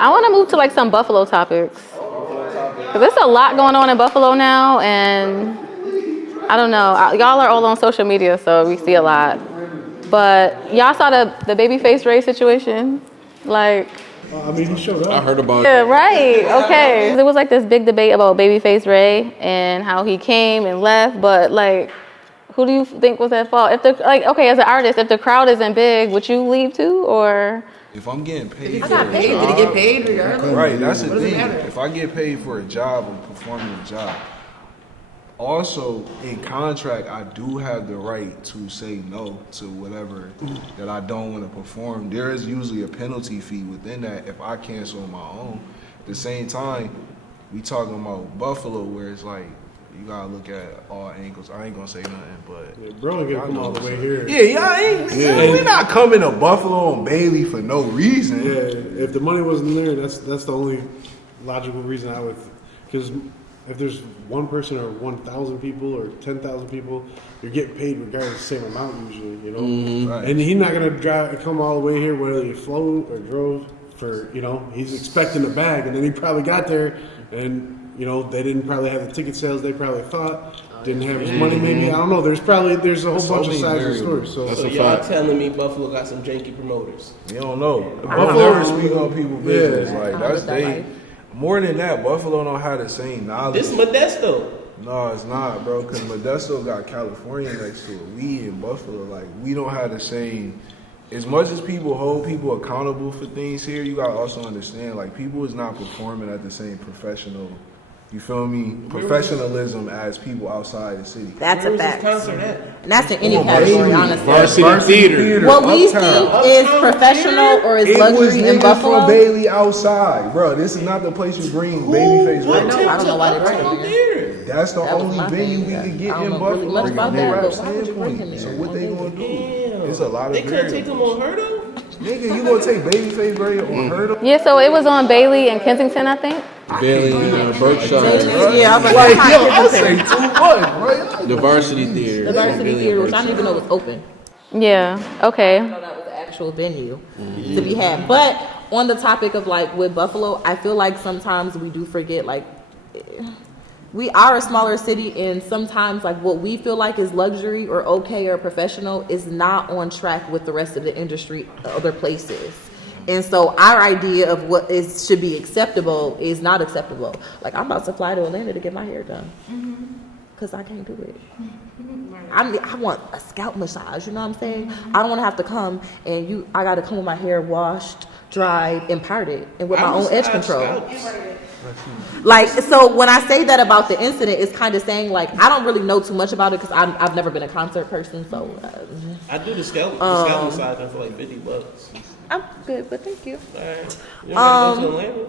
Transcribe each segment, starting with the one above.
I want to move to like some Buffalo topics. Because there's a lot going on in Buffalo now, and I don't know. Y'all are all on social media, so we see a lot. But y'all saw the Babyface Ray situation? Like... I mean, he showed up. I heard about it. Yeah, right. Okay. There was like this big debate about Babyface Ray and how he came and left, but like, who do you think was at fault? If the okay, as an artist, if the crowd isn't big, would you leave too, or? If I'm getting paid, I got paid. Did he get paid regardless? Right, that's the thing. If I get paid for a job, I'm performing a job. Also, in contract, I do have the right to say no to whatever that I don't want to perform. There is usually a penalty fee within that if I cancel on my own. At the same time, we talking about Buffalo, where it's like, you gotta look at all angles. I ain't gonna say nothing, but yeah, bro, ain't gonna come all the way here. We're not coming to Buffalo and Bailey for no reason. Yeah, if the money wasn't there, that's the only logical reason I would. Because if there's one person or 1,000 people or 10,000 people, you're getting paid regardless of the same amount usually, you know. Mm-hmm. Right. And he's not gonna come all the way here whether he flew or drove for, you know. He's expecting a bag, and then he probably got there and. You know, they didn't probably have the ticket sales they probably thought. Didn't have his money maybe. I don't know. There's a whole bunch of sides of the story. So y'all telling me Buffalo got some janky promoters? You don't know. Buffalo never speak on people's business. Like that's they. More than that, Buffalo don't have the same knowledge. This Modesto. No, it's not, bro. Because Modesto got California next to it. We in Buffalo, like we don't have the same. As much as people hold people accountable for things here, you gotta also understand, like people is not performing at the same professional. You feel me? Professionalism as people outside the city. That's a fact. And that's in any Come on, category, baby. honestly. Varsity theater. What we think is professional or is luxury in Buffalo. From Bailey outside, bro. This is not the place you bring Babyface. I don't know why they bring him. That's the only venue we can get in Buffalo. Much about that, but why would you bring him standpoint. in? So what they gonna do? It's a lot of. They couldn't take him on Hurdle. Nigga, you gonna take Babyface Ray on Hurdle? Yeah, so it was on Bailey and Kensington, I think. Bailey and Berkshire. Yeah, I was like, yo, I say too much, right? The Varsity Theater. The Varsity Theater, which I didn't even know was open. Yeah. Okay. I know that was the actual venue to be had. But on the topic of like with Buffalo, I feel like sometimes we do forget like we are a smaller city, and sometimes like what we feel like is luxury or okay or professional is not on track with the rest of the industry, other places. And so our idea of what should be acceptable is not acceptable. Like I'm about to fly to Atlanta to get my hair done because I can't do it. I want a scalp massage. You know what I'm saying? I don't want to have to come and I got to come with my hair washed, dried, and parted, and with my own edge control. Like, so when I say that about the incident, it's kind of saying like I don't really know too much about it because I've never been a concert person. So I do the scalp massage for like $50. I'm good, but thank you. All right. You go to Atlanta?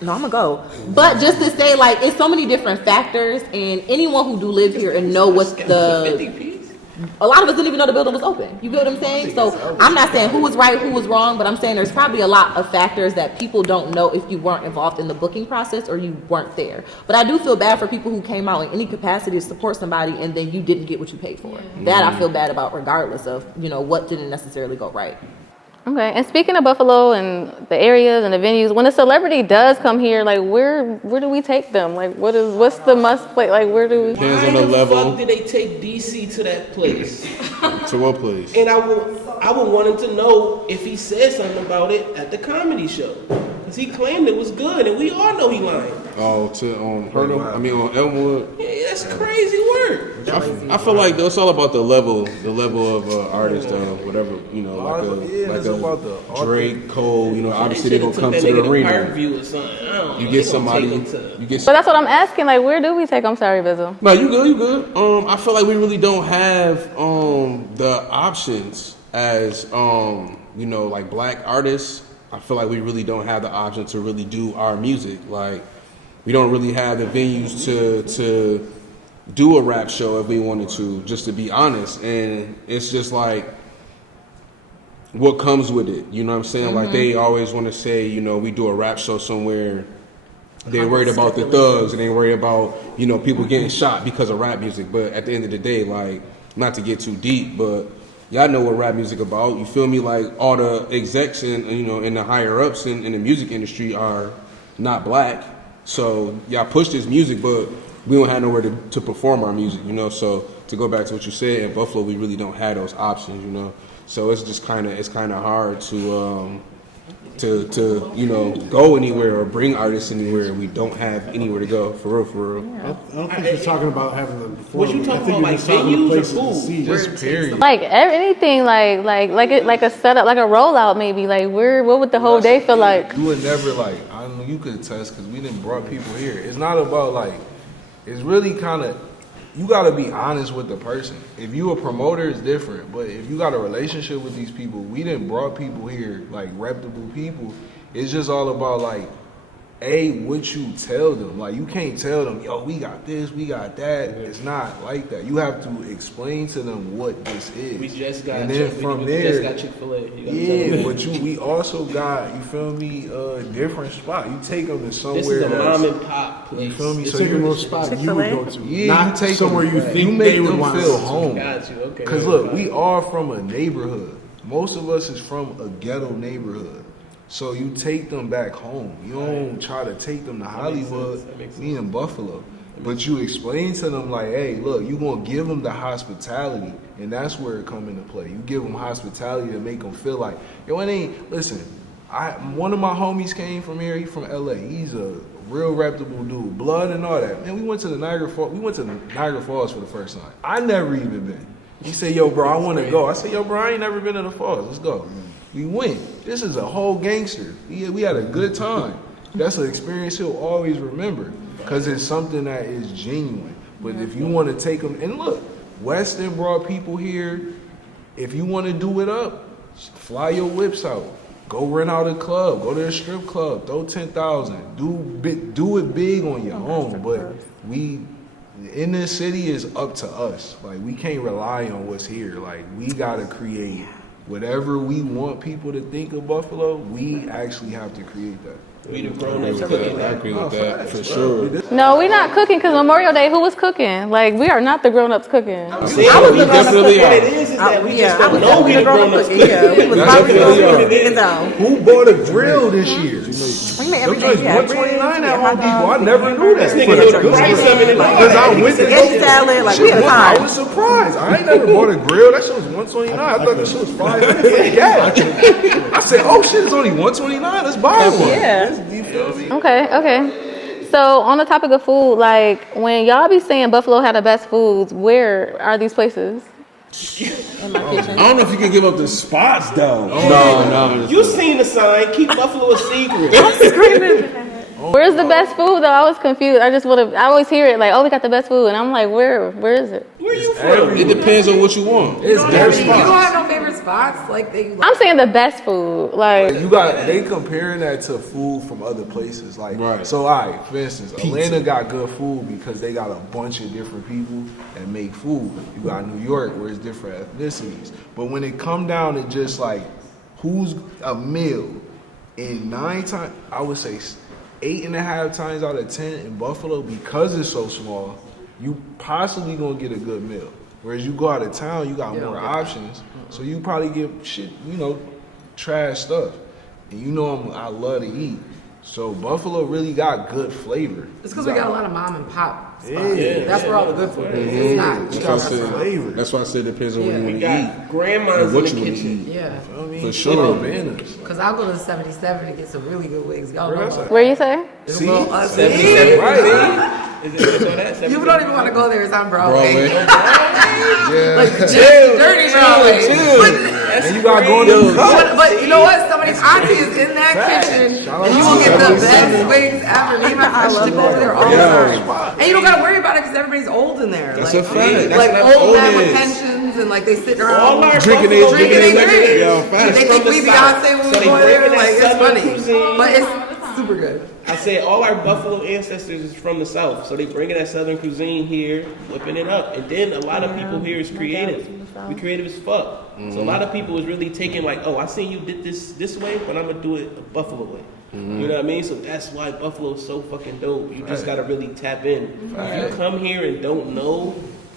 No, I'm gonna go. But just to say, like, it's so many different factors, and anyone who do live here and know what's a lot of us didn't even know the building was open. You get what I'm saying? So I'm not saying who was right, who was wrong, but I'm saying there's probably a lot of factors that people don't know if you weren't involved in the booking process or you weren't there. But I do feel bad for people who came out in any capacity to support somebody and then you didn't get what you paid for. That I feel bad about regardless of, what didn't necessarily go right. Okay, and speaking of Buffalo and the areas and the venues, when a celebrity does come here, like where do we take them? Like what's the must play? Like where do we? Depends on the level. level. Fuck did they take DC to that place? To what place? And I would want him to know if he said something about it at the comedy show, because he claimed it was good, and we all know he lying. Oh, on Elmwood. Yeah, that's crazy work. I feel like though it's all about the level of artist, whatever like a Drake, Cole. Obviously they gonna come to the arena. You get somebody. But that's what I'm asking. Like, where do we take? I'm sorry, Bizzle. No, you good. I feel like we really don't have the options as like black artists. I feel like we really don't have the option to really do our music. Like, we don't really have the venues to do a rap show if we wanted to, just to be honest. And it's just like what comes with it. You know what I'm saying? Like, they always want to say, we do a rap show somewhere. They're worried about the thugs and they're worried about, people getting shot because of rap music. But at the end of the day, like, not to get too deep, but y'all know what rap music about. You feel me? Like all the execs and and the higher ups in the music industry are not black. So y'all push this music, but we don't have nowhere to perform our music, So to go back to what you said, in Buffalo, we really don't have those options, So it's just kind of hard to go anywhere or bring artists anywhere. We don't have anywhere to go, for real. I don't think you're talking about having them perform. What you talking I think about, like venues or food? Just period. Like anything, like a setup, like a rollout, maybe. Like what would the whole day feel like? You would never I know you could attest because we didn't brought people here. It's not about it's really kind of, you got to be honest with the person. If you a promoter, it's different. But if you got a relationship with these people, we didn't brought people here, reputable people. It's just all about what you tell them. You can't tell them, yo, we got this, we got that. It's not like that. You have to explain to them what this is. We just got and then from there, just got Chick-fil-A. Yeah, but we also got, you feel me, a different spot. You take them to somewhere. This is a mom and pop place. You feel me? You're taking a spot you would go to. Yeah, not you take somewhere them, you think make they would them want feel to. home. Got you. Okay. Because look, we are from a neighborhood. Most of us is from a ghetto neighborhood. So you take them back home. You don't try to take them to Hollywood, me in Buffalo. But you explain to them hey, look, you going to give them the hospitality. And that's where it come into play. You give them hospitality to make them feel yo, it ain't, listen, one of my homies came from here. He from LA. He's a real reputable dude. Blood and all that. Man, we went to Niagara Falls for the first time. I never even been. He said, yo, bro, I want to go. I said, yo, bro, I ain't never been to the falls. Let's go. We went. This is a whole gangster. We had a good time. That's an experience he'll always remember because it's something that is genuine. But if you want to take them, and look, Weston brought people here. If you want to do it up, fly your whips out. Go rent out a club. Go to a strip club. Throw 10,000. Do it big on your own. But in this city is up to us. We can't rely on what's here. We gotta create whatever we want people to think of Buffalo. We actually have to create that. We the grown-ups cooking I that. agree with that for sure. No, we're not cooking because Memorial Day, who was cooking? We are not the grown-ups cooking. I'm saying we definitely are. What it is that we just don't know we the grown-ups cooking. Yeah, we was Definitely Who bought a grill this year? Them joints 129 at Home Depot. I never knew that. Nigga knew the price of it. Because I went to Spaghetti salad, we had I time. was surprised. I ain't never bought a grill. That shit was 129. I thought that shit was $500 for the gas. I said, oh shit, it's only 129. Let's buy one. Yeah. You feel me? Okay. So on the topic of food, when y'all be saying Buffalo had the best foods, where are these places? In my kitchen. I don't know if you can give up the spots though. No. You seen the sign, keep Buffalo a secret. I'm screaming. Where's the best food though? I was confused. I always hear it we got the best food, and I'm like, where is it? Where you from? It depends on what you want. It's their You don't spots. have no favorite spots? I'm saying the best food. They comparing that to food from other places. Right. So for instance, Atlanta got good food because they got a bunch of different people that make food. You got New York where it's different ethnicities. But when it come down to just who's a meal, in 9 times, I would say 8.5 times out of 10 in Buffalo, because it's so small, you possibly gonna get a good meal. Whereas you go out of town, you got more options, so you probably get shit, trash stuff. And I love to eat. So Buffalo really got good flavor. It's because we got a lot of mom and pop spots. Yeah. That's where all the good food is. It's not. That's why I said it depends on what you Yeah. want We to got eat. grandmas And what in you the wanna kitchen. eat. Yeah. For sure. Bananas. Because I'll go to the 77 to get some really good wigs. Y'all know Where that's about at? Where you say? it. See? Little us. 77 Right. Is it on that? You don't even want to go there. It's on Broadway. Yeah. Like dirty Broadway. And you got going to But you know what? Somebody's auntie is in that kitchen, and you will get the best wigs ever. Me and my friends used to go over there all the time. And you don't gotta worry about it because everybody's old in there. That's like, a fact. That's Like not old men with heads. pensions and like they sit around All our Drinking Buffalo it, drinking drinking it, their drinks. yo, facts. They From think the we South. Beyonce when So we they go there. bringing that Like it's Southern funny, cuisine. but it's super good. I said all our Buffalo ancestors is from the South, so they bringing that Southern cuisine here, whipping it up. And then a lot of people here is creative. We creative as fuck. So a lot of people is really taking I seen you did this way, but I'm gonna do it a Buffalo way. You know what I mean? So that's why Buffalo is so fucking dope. You just gotta really tap in. If you come here and don't know,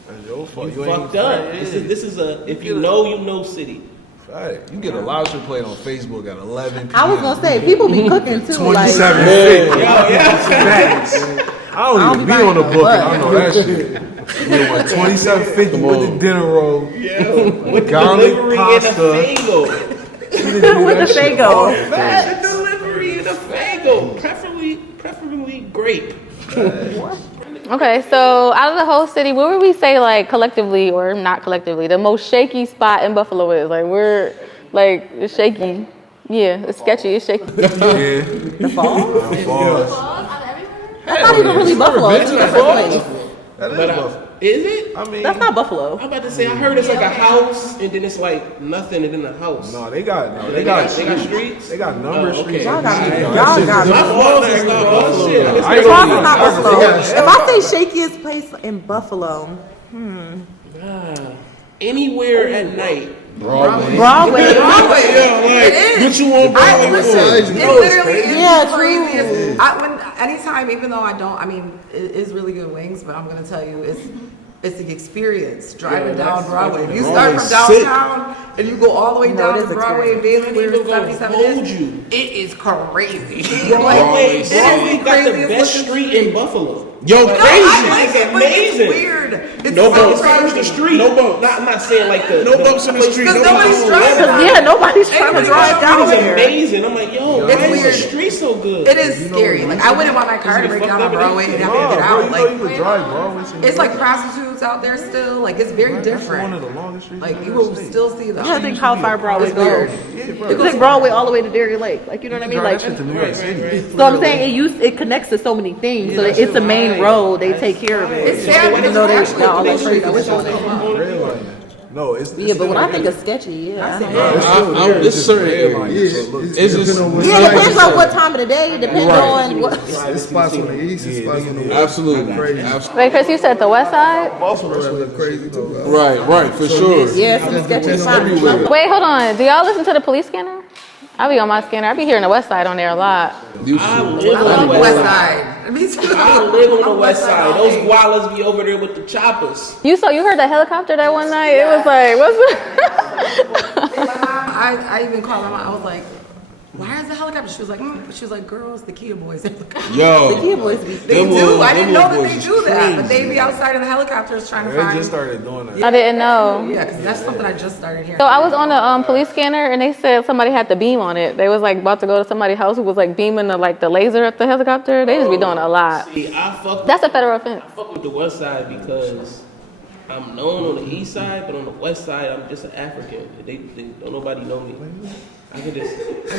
That's your fault. You You ain't fucked up. yeah. This is a if you know city. Right. You get a lobster plate on Facebook at 11 p.m. I was gonna say people be cooking too. 27.50. Yo, yeah. I don't even be on the book, and I know that shit. You want 27.50 with the dinner roll, Yo, with the garlic delivery pasta. and a fago. With the fago. The delivery and a fago. Preferably grape. Okay, so out of the whole city, where would we say, like, collectively or not collectively, the most shaky spot in Buffalo is? Like, we're, like, it's shaky. Yeah, it's sketchy. It's shaky. The Falls? falls. That's not even really Buffalo. It's in the first place. That is But Buffalo. is it? I mean, That's not Buffalo. I'm about to say I heard it's like a house and then it's like nothing and then a house. no, they got They got streets? They got number Oh, okay. streets. Y'all got me. Y'all Y'all got My me. falls is not Buffalo. Shit, I just I heard Falls don't is not know. Buffalo. They If I say shakiest place in Buffalo, anywhere at night. Broadway. Broadway. It is. What you want I Broadway listen, for? it literally is Yeah, the true. craziest. Anytime, even though I mean, it is really good wings, but I'm gonna tell you, it's the experience driving Yeah, down that's Broadway. fucking If you start from Broadway's downtown and you go all the way down it to is Broadway, Bailey, where Even gonna 77 hold is, you. it is crazy. Broadway It is got the craziest best looking street in Buffalo. Yo, No, crazy. I like it, but amazing. it's weird. It's No so bumps. crazy. The street. No bumps. I'm not saying like the No bumps in the street. Because No nobody's bumps. driving down. yeah, nobody's trying to Everybody drive goes down It's there. amazing. I'm like, yo, It's why is the weird. street so good? It is scary. Like I wouldn't want my car to Is it break down fucked on up? Broadway and have No, to get bro, out. you know you could drive Broadway. It's like prostitutes out there still. Like it's very That's one different. of the longest streets Like in you the will United still see the. Yeah, I think how far Broadway It's weird. goes. States. Yeah, bro. It's like Broadway all the way to Dairy Lake. Like, you know what I mean? Drive Like, that shit to New York City. so I'm saying it connects to so many things. So it's a main road. They take care of it. It's sad Even because though it's they actually got all a that street. crazy Which stuff. one? Redlining. No, it's Yeah, but when I think of sketchy, yeah. I don't know. it's still there. It's just certain redlining, areas. so it looks- It's just Yeah, it depends on what time of the day. Depends on what. It's spots on the east, it's spots on the west. absolutely, Crazy. absolutely. Wait, Chris, you said the west side? That's what crazy too. Right, for sure. Yeah, some sketchy spots. Wait, hold on. Do y'all listen to the police scanner? I be on my scanner. I be hearing the west side on there a lot. I live I on love the West Side. Me too. I live on the I'm west side. all Those day. gualas be over there with the choppers. You heard that helicopter that one night? It was like, what's My mom, I even called my mom. I was like, why is the helicopter? She was like, girls, the Kia boys. They Yo, Kid boys be. do. I didn't know that boys they is do that, but crazy. they be outside of the helicopters trying to They find. just started doing that. I didn't know. Yeah, because that's something I just started hearing. So I was on the police scanner and they said somebody had the beam on it. They was like about to go to somebody's house who was like beaming the laser at the helicopter. They just be doing a lot. See, I fuck That's a federal offense. with the west side because I'm known on the east side, but on the west side, I'm just an African. They don't nobody know me. I'm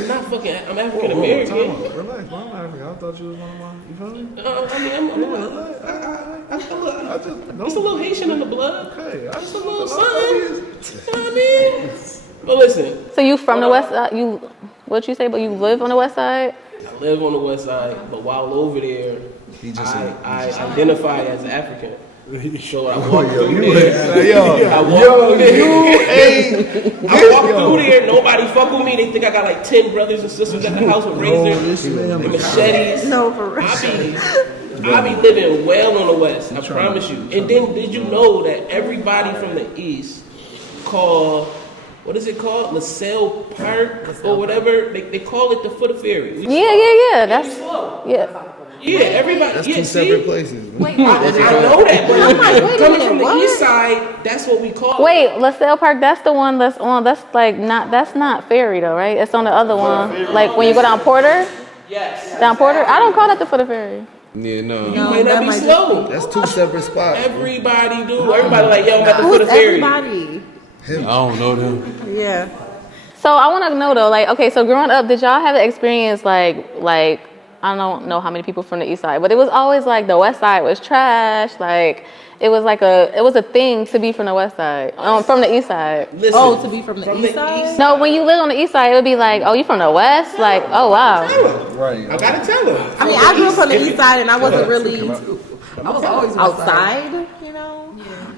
not fucking, I'm African American. Relax, bro. I'm African. I thought you was one of mine. You feel me? I mean, it's a little Haitian in the blood. Okay, It's a little something. You know what I mean? But listen, So you from the west side? What'd you say? But you live on the west side? I live on the west side, but while over there, I identify as African. So I walk through there. I walk through there. Nobody fuck with me. They think I got like 10 brothers and sisters at the house with razors and machetes. No, for real. I be living well on the west. I promise you. And then did you know that everybody from the east call, what is it called? LaSalle Park or whatever? They call it the foot of ferry. Yeah. That's yeah. Yeah, everybody. That's yeah, two see? separate places. I know that, but wait a coming minute, from the what? east side, that's what we call it. Wait, LaSalle Park. That's the one that's on. That's like not. That's not ferry though, right? It's on the other one. Like when you go down Porter. Yes. Down Porter. I don't call that the foot of ferry. yeah, no. You might not be slow. That's two separate spots. Everybody do. Everybody like, yo, I'm at the foot Who's of ferry. everybody? I don't know them. Yeah. So I want to know though, like, okay, so growing up, did y'all have an experience like I don't know how many people from the east side, but it was always like the west side was trash. Like it was a thing to be from the west side, from the east side. Listen, Oh, to be from the east side? No, when you live on the east side, it would be like, oh, you from the west? Like, oh wow. Right. I gotta tell her. I mean, I grew up on the east side and I wasn't really I was always West Side. outside, you know?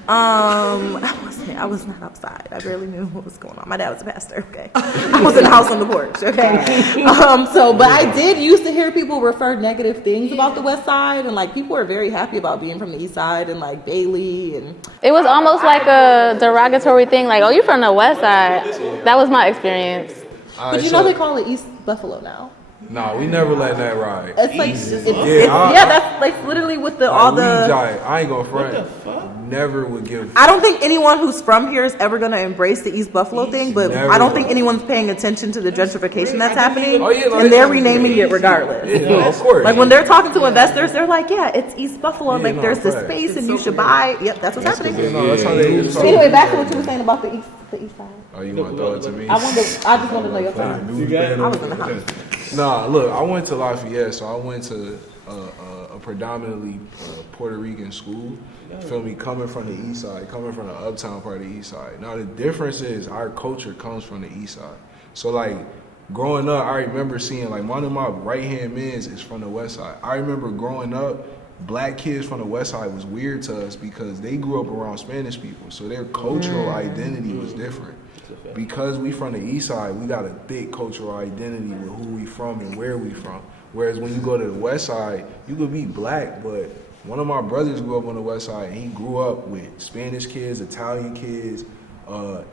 I was not outside. I barely knew what was going on. My dad was a pastor. Okay, I was in the house on the porch. Okay, but I did used to hear people refer negative things about the West Side, and like people were very happy about being from the East Side and like Bailey and. It was almost like a derogatory thing, like, oh, you from the West Side. That was my experience. But you know they call it East Buffalo now. Nah, we never let that ride. It's like that's like literally with the all the. I ain't gonna front. Never would give. I don't think anyone who's from here is ever gonna embrace the East Buffalo thing, but I don't think anyone's paying attention to the gentrification that's happening, and they're renaming it regardless. Yeah, of course. Like when they're talking to investors, they're like, "Yeah, it's East Buffalo. Like there's this space, and you should buy." Yep, that's what's happening. That's how they. Anyway, back to what you were saying about the East Side. Oh, you want to throw it to me? I just wanted to know your thoughts. I was in the house. Nah, look, I went to Lafayette, so I went to a predominantly Puerto Rican school. Feel me? Coming from the East Side, coming from the uptown part of the East Side. Now the difference is our culture comes from the East Side. So like growing up, I remember seeing like one of my right hand men's is from the West Side. I remember growing up, black kids from the West Side was weird to us because they grew up around Spanish people, so their cultural identity was different. Because we from the East Side, we got a thick cultural identity with who we from and where we from. Whereas when you go to the West Side, you could be black, but one of my brothers grew up on the West Side, and he grew up with Spanish kids, Italian kids,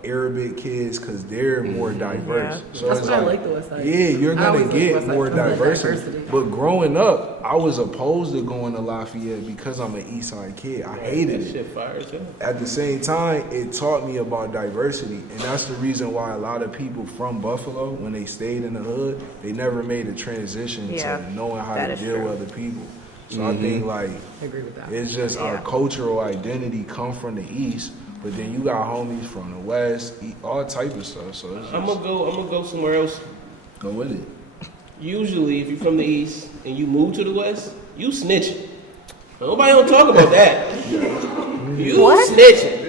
Arabic kids, because they're more diverse. Yeah. So That's it's why I like the West Side. Yeah, you're I gonna always get like more West Side. diversity. But growing up, I was opposed to going to Lafayette because I'm an East Side kid. I hated That it. shit fire too. At the same time, it taught me about diversity, and that's the reason why a lot of people from Buffalo, when they stayed in the hood, they never made a transition Yeah, to knowing how that to is deal true. with other people. So I think like I agree with that. it's just our cultural identity come from the East, but then you got homies from the West, all type of stuff. So it's just, I'm gonna go somewhere else. go with it. Usually, if you're from the East and you move to the West, you snitching. Nobody don't talk about that. You What? snitching.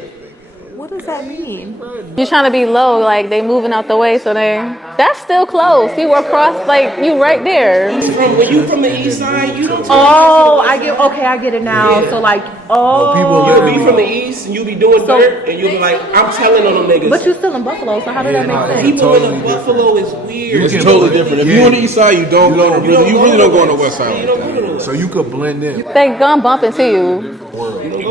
What does that mean? You're trying to be low, like they moving out the way, so that's still close. You were across, like you right there. When you from the East Side, you don't. Oh, I get it now. Yeah. So like, You'll be from the East and you'll be doing dirt and you'll be like, I'm telling on them niggas. but you're still in Buffalo, so how did that make sense? People Totally in Buffalo is weird. It's totally different. If you're on the East Side, you don't go. You really don't go on the West Side. You don't go to the West. So you could blend in. They gun bump into you.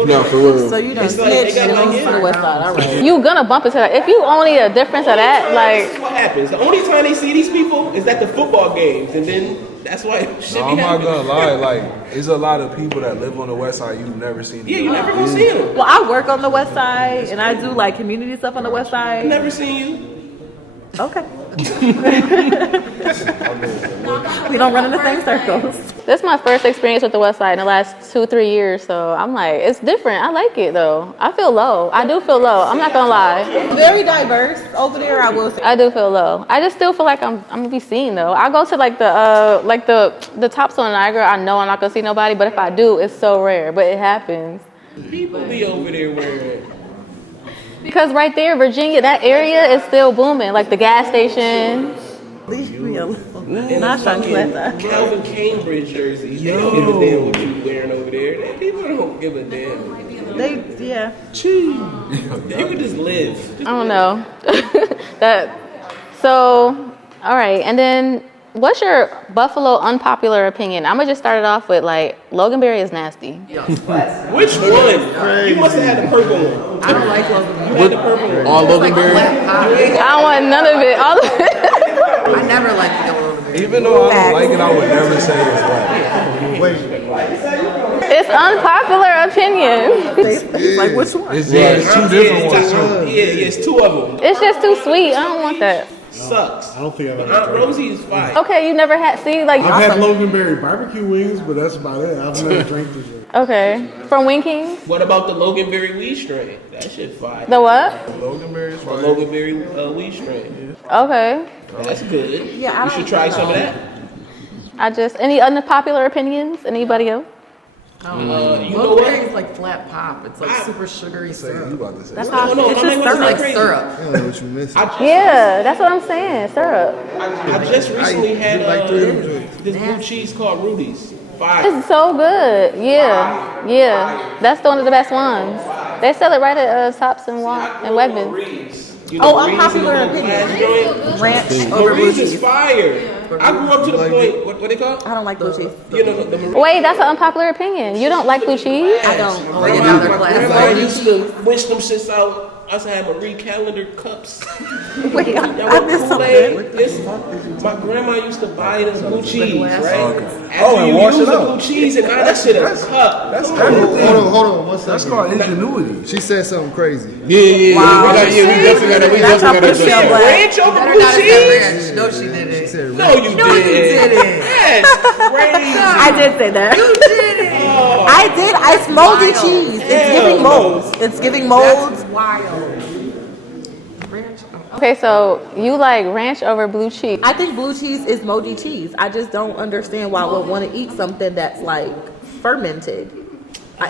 No, for real. So you done It's like they snitched got and like moved to the West Side. All right. You gonna bump into that. If you only a difference of that, This like is what happens. The only time they see these people is at the football games, and then that's why shit No, be I'm not happening. gonna lie. Like, there's a lot of people that live on the West Side you've never seen. Yeah, you never gonna see them. Well, I work on the West Side and I do like community stuff on the West Side. Never seen you. Okay. We don't run in the same circles. this is my first experience with the West Side in the last 2-3 years, so I'm like, it's different. I like it though. I feel low. I do feel low. I'm not gonna lie. Very diverse over there, I will say. I do feel low. I just still feel like I'm gonna be seen though. I go to like the tops on Niagara. I know I'm not gonna see nobody, but if I do, it's so rare. But it happens. People be over there wearing. Because right there, Virginia, that area is still booming. Like the gas station. Leave me alone. And Not fucking Shankletta. Calvin Cambridge jersey. They don't give a damn what you wearing over there. People don't give a damn. Yeah. You could just live. I don't know. So, all right. And then, what's your Buffalo unpopular opinion? I'm gonna just start it off with like Loganberry is nasty. Which one? You must have had the purple one. I don't like Logan. You had the purple one. All Loganberry. I don't want none of it. All of it. I never liked the Logan. Even though I don't like it, I would never say it's black. It's unpopular opinion. Like which one? It's two different ones too. Yeah, it's two of them. It's just too sweet. I don't want that. Sucks. I don't think I've Aunt ever tried it. Rosie is fine. Okay, you never had. See, like I've had Loganberry barbecue wings, but that's about it. I've never drank the drink. okay from Winking. What about the Loganberry weed strain? That shit fire. The what? Loganberry is The fine. Loganberry weed strain. Okay. That's good. Yeah, I You should try some of that. Any unpopular opinions? Anybody else? You know Logan what? is like flat pop. It's like super sugary You syrup. about to say? That's how. No, It's my just man wasn't like crazy. syrup. I don't know what you missing. Yeah, that's what I'm saying. Syrup. I just recently had like three of them joints. this blue cheese called Rudy's. Fire. It's so good. Yeah. That's one of the best ones. They sell it right at Tops and Wegmans. Marie's. You Oh, Marie's unpopular and the little opinion. glass joint? Ranch over blue Marie's is cheese. fire. I grew up to the point. What they call? I don't like blue cheese. You know the Marie. Wait, that's an unpopular opinion. You don't like blue cheese? I don't. Bring it down to My class. grandma used to wish them shits out. I used to have Marie calendar cups. Wait, Y'all I want missed Kool-Aid? something. My grandma used to buy this blue cheese, right? Okay. After Oh, and you wash use it the up. blue cheese and that shit a cup. That's Hold everything. on, one That's second. called ingenuity. She said something crazy. We definitely gotta. That's how Michelle Yeah, Black. ranch over Better blue not have cheese? said ranch. No, she didn't. She said No, you No, you didn't. That's crazy. I did say that. You didn't. I did. It's moldy Wild. cheese. It's Hell giving no. molds. It's giving molds. That's wild. Ranch. Okay, so you like ranch over blue cheese. I think blue cheese is moldy cheese. I just don't understand why I would want to eat something that's like fermented.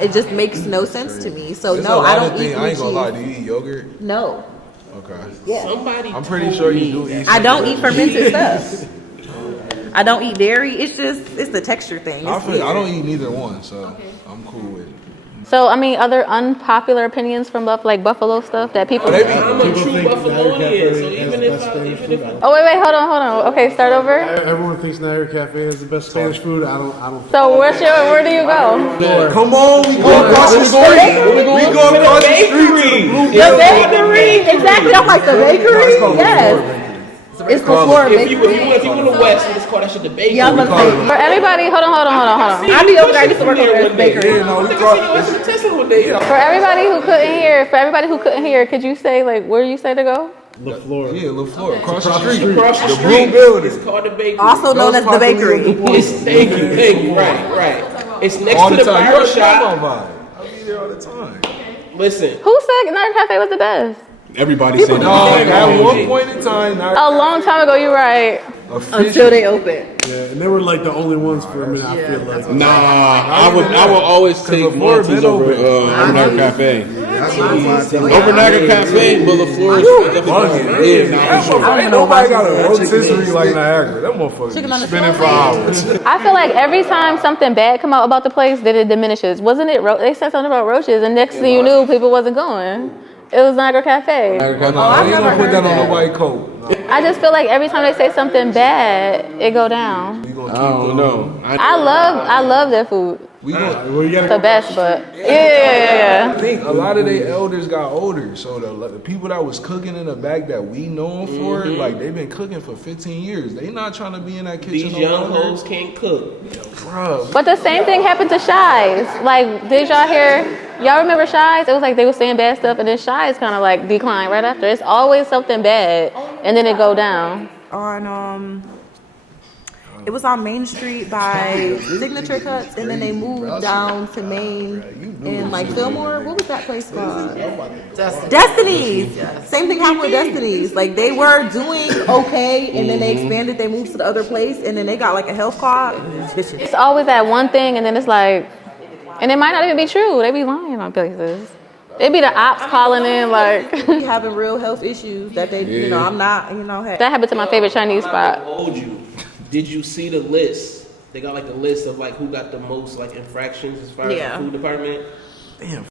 It just makes no sense to me. So There's no, a lot I of don't eat things. blue I ain't gonna lie. Do cheese. you eat yogurt? No, Okay. Somebody I'm pretty told sure me you do eat. I don't eat fermented stuff. I don't eat dairy. It's the texture thing. I It's feel, I weird. don't eat neither one, so I'm cool with it. So I mean, other unpopular opinions from like Buffalo stuff that people. They be- I'm a true think Buffalonian, Niagara so Cafe even has if best I, Spanish even if food. Oh wait, hold on. Okay, start over. Everyone thinks Niagara Cafe has the best Spanish food. I don't. So where do you go? Come on, we go across the street. We go across the street to the blue The building. bakery. Exactly. I'm like the bakery. Yes. It's before if you bakery. if you in the West, let's call that shit the bakery. Yeah, I'm about to say. For everybody, hold on. I be over there. I used to work over there at the bakery. Yeah, no, we I call think I see you in Tesla one day. For everybody who couldn't hear, could you say like where you say to go? La Flor. Yeah, LaFleur, across the street. Across the The street, blue building. it's called the bakery. Also known as the bakery. It's thank you, right. It's next All to the the time. barber You're a shop. vibe. I be there all the time. Listen, Who said Niagara Cafe was the best? Everybody say No, that. at one point in time, A long time ago, you're right. Until they open. Yeah, and they were like the only ones for a minute. I feel like. Nah, I will always take LaFleur Monty's been over open. Niagara Cafe. That's what I'm about to tell you. Over Niagara Cafe, but LaFleur is definitely. Yeah, nah, for sure. Ain't nobody got a rotisserie like Niagara. That motherfucker spinning for hours. I feel like every time something bad come out about the place, then it diminishes. Wasn't it? They said something about roaches, and next thing you knew, people wasn't going. It was Niagara Cafe. I ain't gonna put that on nobody's coat. I just feel like every time they say something bad, it go down. We gonna I keep don't going. know. I love their food. We gonna, Well, you gotta The best, but yeah. I think a lot of their elders got older, so the people that was cooking in the back that we know them for, like they've been cooking for 15 years. They not trying to be in that kitchen. these young hoes can't cook. Bruh. But the same thing happened to Shies. Like, did y'all hear? Y'all remember Shies? It was like they were saying bad stuff, and then Shies kind of like declined right after. It's always something bad, and then it go down. On it was on Main Street by Signature Cuts, and then they moved down to Main in like Fillmore. What was that place called? Destiny's. Same thing happened with Destiny's. Like they were doing okay, and then they expanded. They moved to the other place, and then they got like a health card. It's always that one thing, and then it's like, and it might not even be true. They be lying on places. It be the ops calling in like. having real health issues that they, you know, I'm not, you know, hey. That happened to my favorite Chinese spot. Told you. Did you see the list? They got like the list of like who got the most like infractions as far as Yeah. the food department. Damn.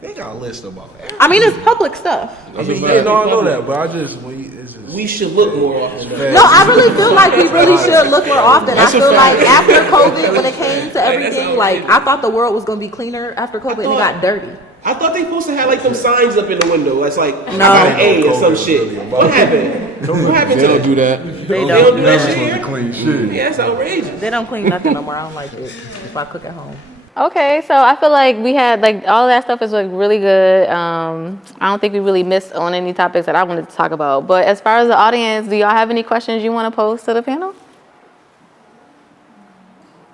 They got a list about everything. I mean, it's public stuff. I mean, yeah, no, I know that, but I just it's just. We should look more often. No, I really feel like we really should look more often. I feel like after COVID, when it came to everything, like I thought the world was gonna be cleaner after COVID, and it got dirty. I thought they supposed to have like them signs up in the window. That's like I got an A or some shit. What happened? What happened They to don't do that? that. They They don't do don't. that shit here? Clean shit. Yeah, that's outrageous. They don't clean nothing no more. I don't like it if I cook at home. Okay, so I feel like we had like all of that stuff is like really good. I don't think we really missed on any topics that I wanted to talk about. But as far as the audience, do y'all have any questions you want to pose to the panel?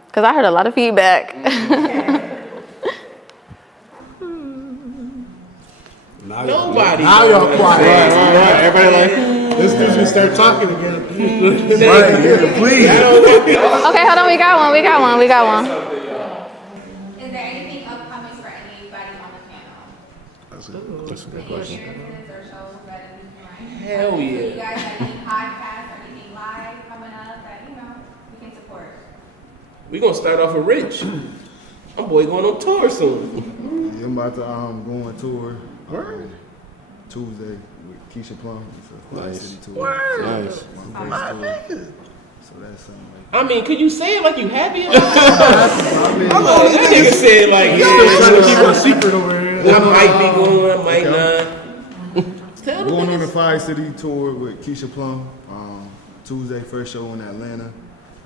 Because I heard a lot of feedback. Nobody. Now y'all quiet. Right. Everybody like. This dude's gonna start talking again. Right, yeah, please. Okay, hold on, we got one. Is there anything upcoming for anybody on the panel? That's a good question. Appearances or shows that you can Hell Do yeah. you guys have any podcasts or anything live coming up that, we can support? We're gonna start off with Rich. My boy going on tour soon. Yeah, I'm about to go on tour Tuesday with Keisha Plum. It's a Fly City tour. Nice. My first tour. So that's something like I mean, could you say it like you happy about it? That nigga said like, Trying to keep it a secret over here. I might be going, I might not. Tell We're going on them the Fly City tour with Keisha Plum. Tuesday, first show in Atlanta.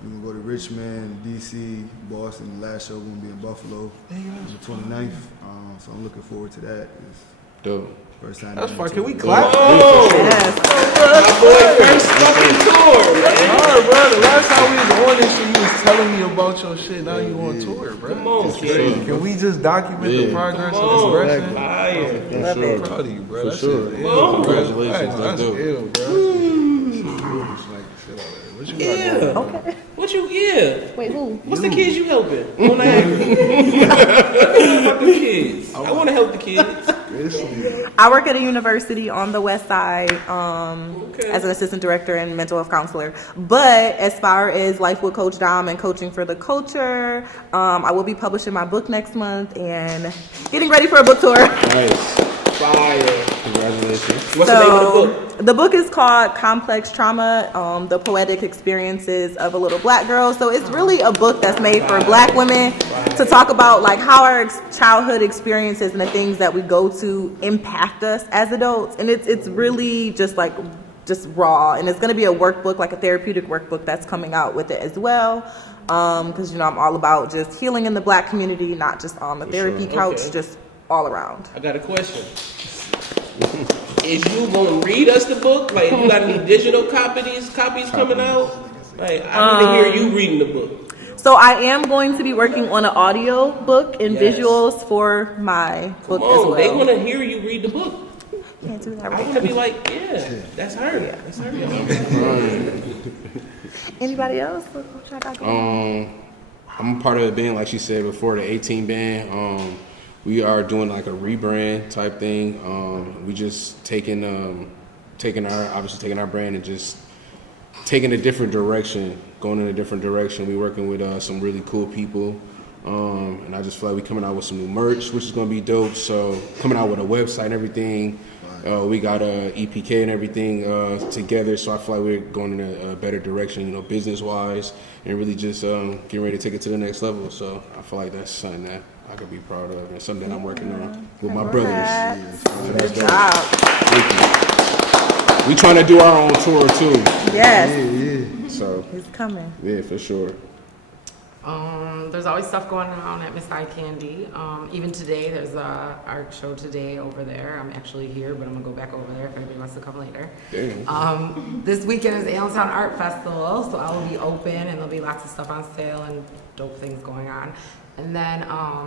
We're going to go to Richmond, D.C., Boston. The last show going to be in Buffalo on the 29th. So I'm looking forward to that. It's Dope. first time. That's doing fine. a Can we tour. clap? Oh, my boy first fucking tour, man. Alright, bro. The last time we was on this shit, you was telling me about your shit. Now you on tour, bro. Come on, kid. Can we just document the progress Come of on, this record? fire. Love it. I'm proud of you, bro. For That sure. shit is ill, bro. Congratulations. That's That's dope. ill, bro. What you got going Yeah. on? Okay. What you give? Wait, who? What's the kids you helping? On Niagara. Fuck the kids. I want to help the kids. I work at a university on the west side Okay. as an assistant director and mental health counselor. But as far as Life with Coach Dom and coaching for the culture, I will be publishing my book next month and getting ready for a book tour. Nice. Fire. Congratulations. What's the name of the book? The book is called Complex Trauma, the poetic experiences of a little black girl. So it's really a book that's made for black women to talk about like how our childhood experiences and the things that we go to impact us as adults. And it's really just raw. And it's going to be a workbook, like a therapeutic workbook that's coming out with it as well. Because, I'm all about just healing in the black community, not just on the therapy couch, Okay. just all around. I got a question. Is you gonna read us the book? Like, you got any digital copies coming out? Like, I need to hear you reading the book. So I am going to be working on an audio book and Yes. visuals for my book Come as on, well. they wanna hear you read the book. Can't do that I right wanna now. be like, yeah, that's her. That's her. Anybody else? What y'all got going on? I'm a part of the band, like she said before, the 18 band. We are doing like a rebrand type thing. We just taking our brand and just taking a different direction, going in a different direction. We're working with some really cool people. And I just feel like we're coming out with some new merch, which is going to be dope. So coming out with a website and everything. We got EPK and everything together. So I feel like we're going in a better direction, business-wise, and really just getting ready to take it to the next level. So I feel like that's something that I could be proud of and something that I'm working on with my brothers. So that's Good dope. job. Thank you. We trying to do our own tour too. Yes, So it's coming. yeah, for sure. There's always stuff going on at Miss Eye Candy. Even today, there's a art show today over there. I'm actually here, but I'm gonna go back over there if anybody wants to come later. Damn. This weekend is the Allentown Art Festival, so I will be open and there'll be lots of stuff on sale and dope things going on. And then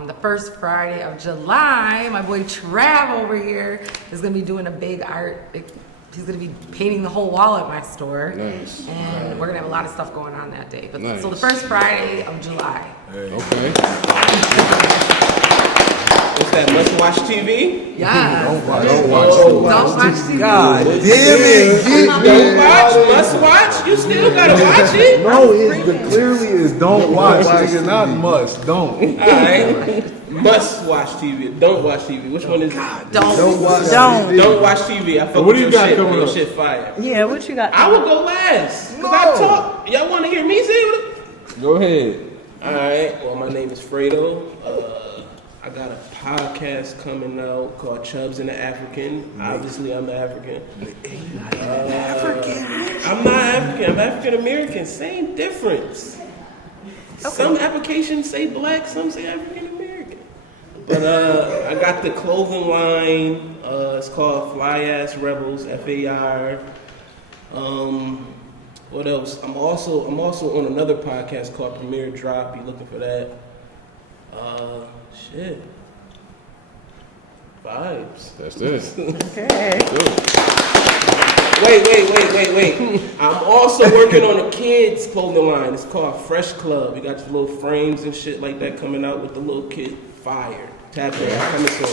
the first Friday of July, my boy Trav over here is gonna be doing a big art. He's gonna be painting the whole wall at my store. Nice. And we're gonna have a lot of stuff going on that day. But Nice. so the first Friday of July. Okay. What's that, Must Watch TV? Yeah. Don't watch. Don't watch TV. God damn it. Don't watch, must watch. You still gotta watch it. No, the clearly is don't watch. Nigga, not must. Don't. Alright. Must watch TV. Don't watch TV. Which one is it? Don't watch. Don't watch TV. I fuck What with do you your got shit. coming Your up? shit fire. Yeah, what you got? I will go last. Cause I talk. Y'all want to hear me say it? Go ahead. Alright. Well, my name is Fredo. I got a podcast coming out called Chubbs and the African. Obviously, I'm African. I'm not African. I'm African American. Same difference. Some applications say black. Some say African American. But I got the clothing line. It's called Fly Ass Rebels, FAR. What else? I'm also on another podcast called Premiere Drop. Be looking for that. Shit. Vibes. That's it. Okay. Wait. I'm also working on a kids clothing line. It's called Fresh Club. We got the little frames and shit like that coming out with the little kid. Fire. Tap in. Coming soon.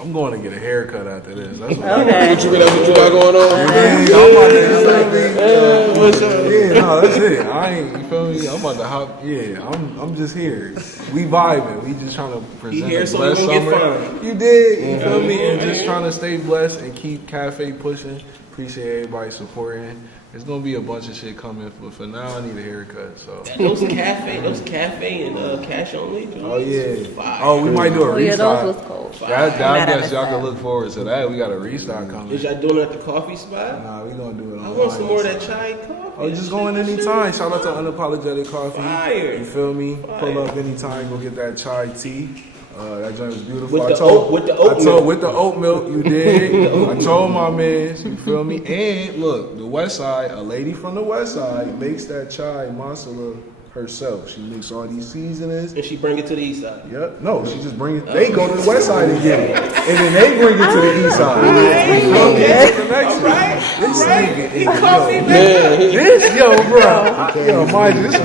I'm going to get a haircut after this. That's what Okay. What you got going on? I'm about to What's up? yeah, no, that's it. I ain't, you feel me? I'm about to hop. Yeah, I'm just here. We vibing. We just trying to present here a so blessed we won't get summer. fined. You did. You feel me? And just trying to stay blessed and keep cafe pushing. Appreciate everybody supporting. There's gonna be a bunch of shit coming, but for now I need a haircut. So Those cafe and cash only. Dude, oh yeah. fire. Oh, we might do a Yeah, restock. those was cold. That I guess y'all can look forward to that. We got a restock coming. Is y'all doing it at the coffee spot? Nah, we gonna do it I online. want some more of that chai coffee. Oh, just go in anytime. Shout out to Unapologetic Coffee. Fire. You feel me? Fire. Pull up anytime. Go get that chai tea. That joint was beautiful. With I the told, oat- with the I oat told milk. with the oat milk. You did. I told my mans. You feel me? And look, the West Side. A lady from the West Side makes that chai masala herself. She makes all these seasonings. And she bring it to the east side. Yep. No, she just bring it. They go to the West Side and get it, and then they bring it to the East Side. This nigga is yo, bro. Yo, mind you, this is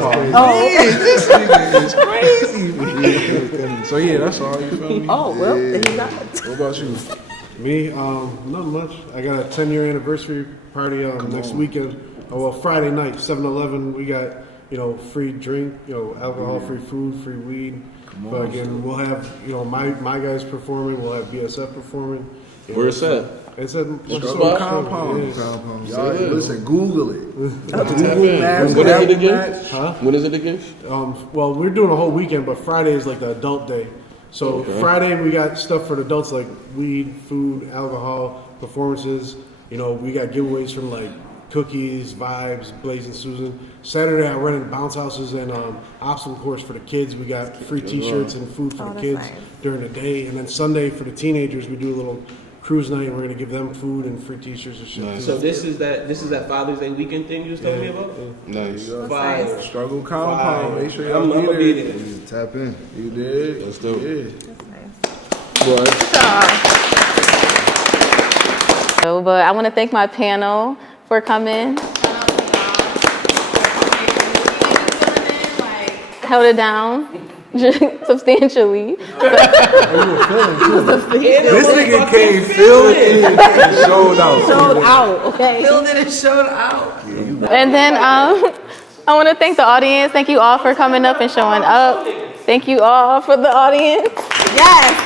this nigga is crazy. So yeah, that's all. You feel me? Oh well, then you got What about you? Me, not much. I got a 10-year anniversary party next weekend. Oh, well, Friday night, 7-Eleven. We got, free drink, alcohol-free food, free weed. But again, we'll have, my guys performing. We'll have BSF performing. Where's that? It's at Struggle Compound. Yeah. Y'all, listen, Google it. When is it again? Huh? When is it again? Well, we're doing a whole weekend, but Friday is like the adult day. So Friday we got stuff for the adults like weed, food, alcohol, performances. We got giveaways from like cookies, vibes, Blazing Susan. Saturday I rented bounce houses and obstacle course for the kids. We got free T-shirts and food for the kids during the day. And then Sunday for the teenagers we do a little cruise night. We're gonna give them food and free T-shirts and shit. Nice. So this is that Father's Day weekend thing you was telling me about? Nice. Fire. Struggle Compound. Make sure I'm y'all gonna be be there. there. Tap in. You did. Let's do it. Yeah. Boy. So, but I want to thank my panel for coming. Held it down substantially. This nigga came filled in and showed out. showed out. Okay. Filled it and showed out. And then I want to thank the audience. Thank you all for coming up and showing up. Thank you all for the audience. Yes.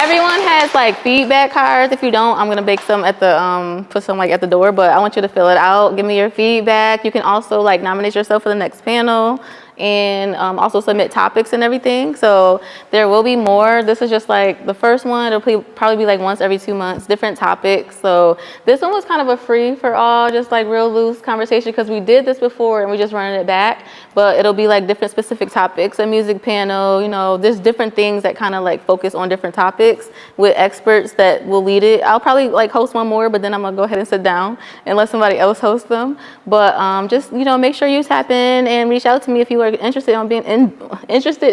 Everyone has like feedback cards. If you don't, I'm gonna make some at the put some like at the door. But I want you to fill it out. Give me your feedback. You can also like nominate yourself for the next panel, and also submit topics and everything. So there will be more. This is just like the first one. It'll probably be like once every 2 months, different topics. So this one was kind of a free for all, just like real loose conversation because we did this before and we just running it back. But it'll be like different specific topics, a music panel, there's different things that kind of like focus on different topics with experts that will lead it. I'll probably like host one more, but then I'm gonna go ahead and sit down and let somebody else host them. But just, make sure you tap in and reach out to me if you are interested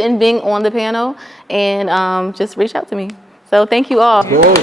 in being on the panel, and just reach out to me. So thank you all. Whoa.